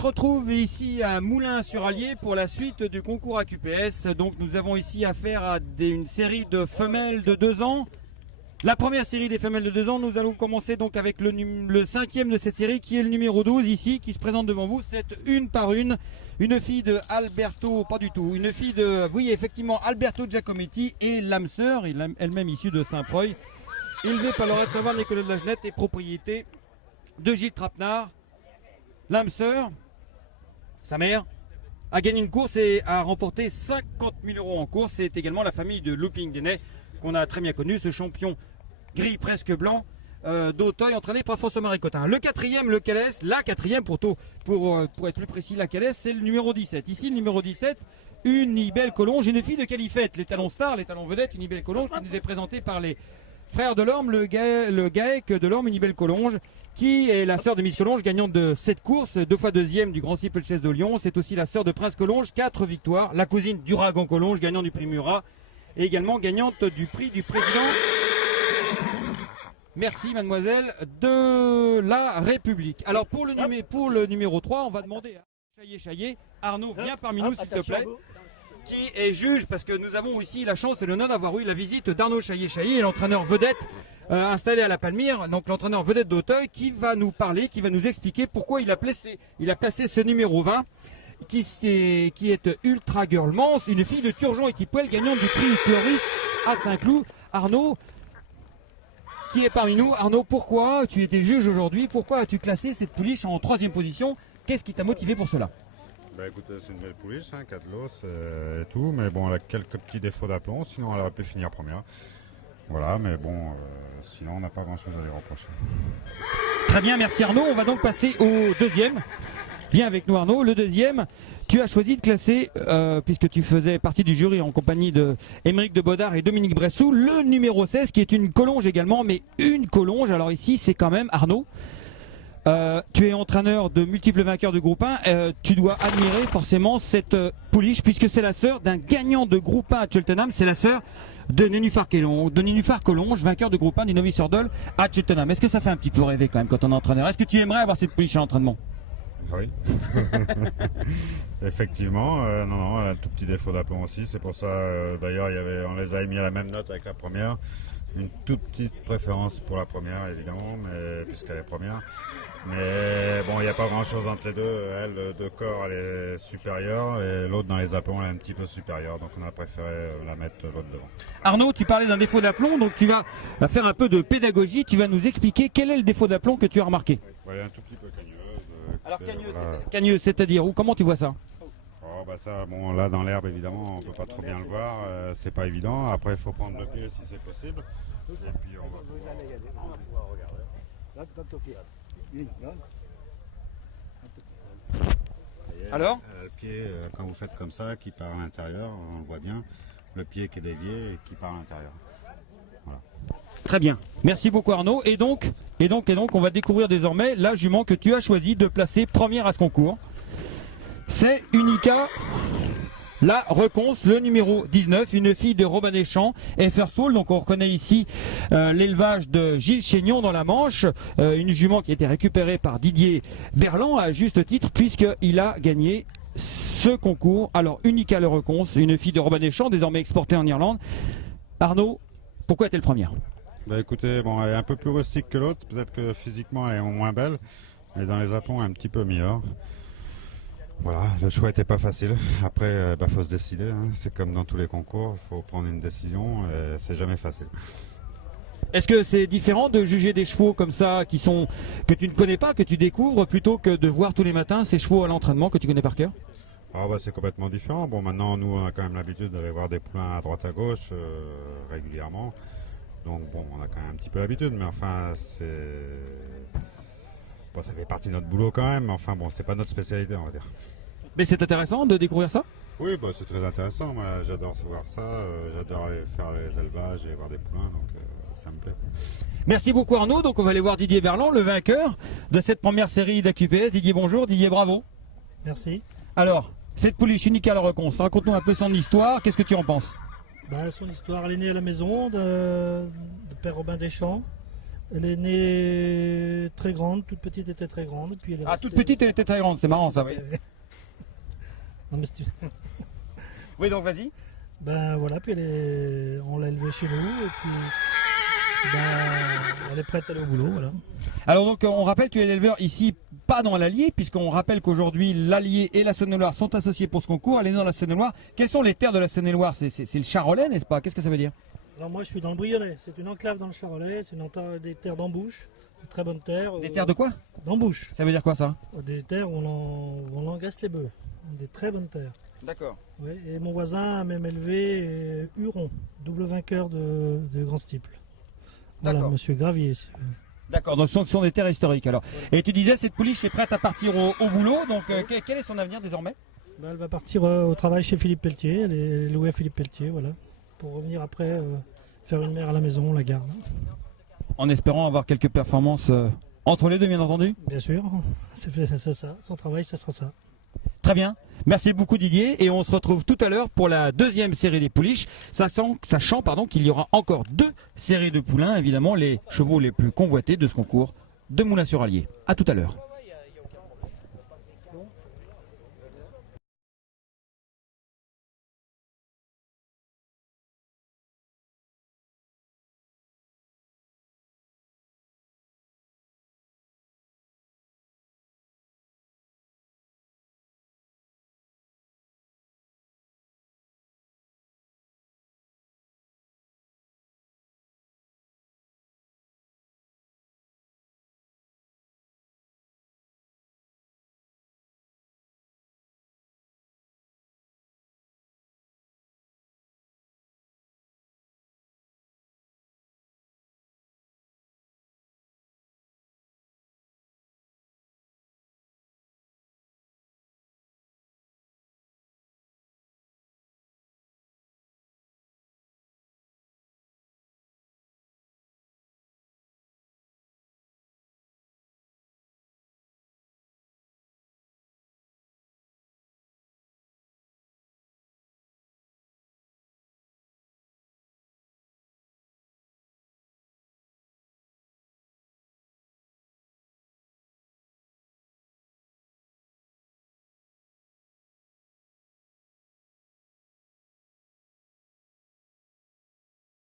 se retrouve ici à Moulins-sur-Allier pour la suite du concours AQPS. Donc nous avons ici affaire à une série de femelles de 2 ans. La première série des femelles de 2 ans, nous allons commencer donc avec le cinquième de cette série qui est le numéro 12 ici, qui se présente devant vous. C'est une par une fille de Alberto, pas du tout, une fille de, oui effectivement, Alberto Giacometti et l'âme sœur, elle-même issue de Saint-Preuil, élevée par Laurette Savard, Nicolas de la Genette et propriété de Gilles Trapenard. L'âme sœur, sa mère, a gagné une course et a remporté 50 000 € en course. C'est également la famille de Looping Denay, qu'on a très bien connu, ce champion gris presque blanc d'Auteuil, entraîné par François-Marie Cotin. Le quatrième, lequel est la quatrième pour être plus précis, laquelle est, c'est le numéro 17. Ici, le numéro 17, une Nibelle Collonge, une fille de Califette, les talons stars, les talons vedettes, une Nibelle Collonge qui nous est présentée par les frères de l'Orme, le GAEC de l'Orme, une Nibelle Collonge, qui est la sœur de Miss Collonge, gagnante de 7 courses, 2 fois deuxième du Grand Steeplechase de Lyon. C'est aussi la sœur de Prince Collonge, 4 victoires, la cousine d'Uragan Collonge, gagnant du prix Murat, et également gagnante du prix du président, merci mademoiselle, de la République. Alors pour le numéro 3, on va demander à Chaillé, Arnaud, viens parmi nous s'il te plaît, qui est juge, parce que nous avons ici la chance et l'honneur d'avoir eu la visite d'Arnaud Chaillé, l'entraîneur vedette installé à la Palmyre, donc l'entraîneur vedette d'Auteuil, qui va nous parler, qui va nous expliquer pourquoi il a placé ce numéro 20, qui est Ultra Girl Mans, une fille de Turgeon et qui peut gagnante du prix Cloris à Saint-Cloud. Arnaud, qui est parmi nous. Arnaud, pourquoi tu étais juge aujourd'hui? Pourquoi as-tu classé cette pouliche en 3e position? Qu'est-ce qui t'a motivé pour cela? Bah écoute, c'est une belle pouliche, hein, 4 l'os et tout, mais bon, elle a quelques petits défauts d'aplomb, sinon elle aurait pu finir première. Voilà, mais bon, sinon on n'a pas grand-chose à lui reprocher. Très bien, merci Arnaud. On va donc passer au deuxième. Viens avec nous Arnaud. Le deuxième, tu as choisi de classer, puisque tu faisais partie du jury en compagnie de Émeric de Bodard et Dominique Bressou, le numéro 16 qui est une Collonge également, mais une Collonge. Alors ici c'est quand même Arnaud. Tu es entraîneur de multiples vainqueurs de groupe 1, tu dois admirer forcément cette pouliche puisque c'est la sœur d'un gagnant de groupe 1 à Cheltenham, c'est la sœur de Nénuphar Collonge, vainqueur de groupe 1 du Novice Hurdle à Cheltenham. Est-ce que ça fait un petit peu rêver quand même quand on est entraîneur? Est-ce que tu aimerais avoir cette pouliche à l'entraînement? Oui, effectivement, non, elle a un tout petit défaut d'aplomb aussi, c'est pour ça, d'ailleurs on les avait mis à la même note avec la première, une toute petite préférence pour la première évidemment, mais puisqu'elle est première. Mais bon, il n'y a pas grand chose entre les deux. Elle, de corps, elle est supérieure et l'autre dans les aplombs, elle est un petit peu supérieure. Donc on a préféré la mettre l'autre devant. Arnaud, tu parlais d'un défaut d'aplomb, donc tu vas faire un peu de pédagogie. Tu vas nous expliquer quel est le défaut d'aplomb que tu as remarqué. Oui, elle est un tout petit peu cagneuse. Alors cagneuse, c'est-à-dire comment tu vois ça? Oh, bah ça, bon, là dans l'herbe évidemment, on peut pas trop bien le voir. C'est pas évident. Après, il faut prendre le pied si c'est possible. Et puis on va pouvoir regarder. Là, alors le pied, quand vous faites comme ça, qui part à l'intérieur, on le voit bien, le pied qui est dévié et qui part à l'intérieur. Voilà. Très bien, merci beaucoup Arnaud. Et donc, on va découvrir désormais la jument que tu as choisi de placer première à ce concours. C'est Unica la Reconce, le numéro 19, une fille de Robin Deschamps et First Wall. Donc on reconnaît ici l'élevage de Gilles Chénion dans la Manche, une jument qui a été récupérée par Didier Berland à juste titre puisqu'il a gagné ce concours. Alors Unica la Reconce, une fille de Robin Deschamps, désormais exportée en Irlande. Arnaud, pourquoi est-elle première? Bah écoutez, bon, elle est un peu plus rustique que l'autre, peut-être que physiquement elle est moins belle, mais dans les aplombs elle est un petit peu meilleure. Voilà, le choix n'était pas facile. Après, faut se décider. Hein. C'est comme dans tous les concours, il faut prendre une décision. Et c'est jamais facile. Est-ce que c'est différent de juger des chevaux comme ça, que tu ne connais pas, que tu découvres, plutôt que de voir tous les matins ces chevaux à l'entraînement que tu connais par cœur? C'est complètement différent. Bon, maintenant, nous, on a quand même l'habitude d'aller voir des poulains à droite à gauche régulièrement. Donc, bon, on a quand même un petit peu l'habitude, mais enfin, bon, ça fait partie de notre boulot quand même, mais enfin bon, c'est pas notre spécialité on va dire. Mais c'est intéressant de découvrir ça? Oui, c'est très intéressant, moi j'adore voir ça, j'adore aller faire les élevages et voir des poulains, donc ça me plaît. Merci beaucoup Arnaud, donc on va aller voir Didier Berland, le vainqueur de cette première série d'AQPS. Didier, bonjour, Didier, bravo. Merci. Alors, cette pouliche Unica la Reconce, raconte-nous un peu son histoire, qu'est-ce que tu en penses? Son histoire, elle est née à la maison de Père Robin Deschamps. Elle est née très grande, toute petite était très grande. Puis elle est Ah, restée- toute petite, elle était très grande, c'est marrant ça, oui. Non, mais c'est- Oui, donc vas-y. Ben voilà, puis on l'a élevée chez nous et puis ben, elle est prête à aller au boulot, voilà. Alors donc on rappelle, tu es l'éleveur ici, pas dans l'Allier, puisqu'on rappelle qu'aujourd'hui l'Allier et la Saône-et-Loire sont associés pour ce concours. Elle est née dans la Saône-et-Loire. Quelles sont les terres de la Saône-et-Loire? C'est le Charolais, n'est-ce pas? Qu'est-ce que ça veut dire? Alors moi je suis dans le Brionnais, c'est une enclave dans le Charolais, c'est des terres d'embouche, de très bonnes terres. Des terres de quoi? D'embouche, Ça veut dire quoi ça? des terres où on engraisse les bœufs, des très bonnes terres. D'accord. Oui, et mon voisin a même élevé Huron, double vainqueur de Grand Steeple. Voilà, D'accord. monsieur Gravier. D'accord, donc ce sont des terres historiques alors. Et tu disais, cette pouliche est prête à partir au boulot, donc quel est son avenir désormais? Ben, elle va partir au travail chez Philippe Pelletier, elle est louée à Philippe Pelletier, voilà. Pour revenir après faire une mère à la maison, on la garde. En espérant avoir quelques performances entre les deux, bien entendu. Bien sûr, c'est ça. Son travail, ça sera ça. Très bien, merci beaucoup Didier, et on se retrouve tout à l'heure pour la deuxième série des pouliches, sachant qu'il y aura encore 2 séries de poulains, évidemment les chevaux les plus convoités de ce concours de Moulins-sur-Allier. A tout à l'heure.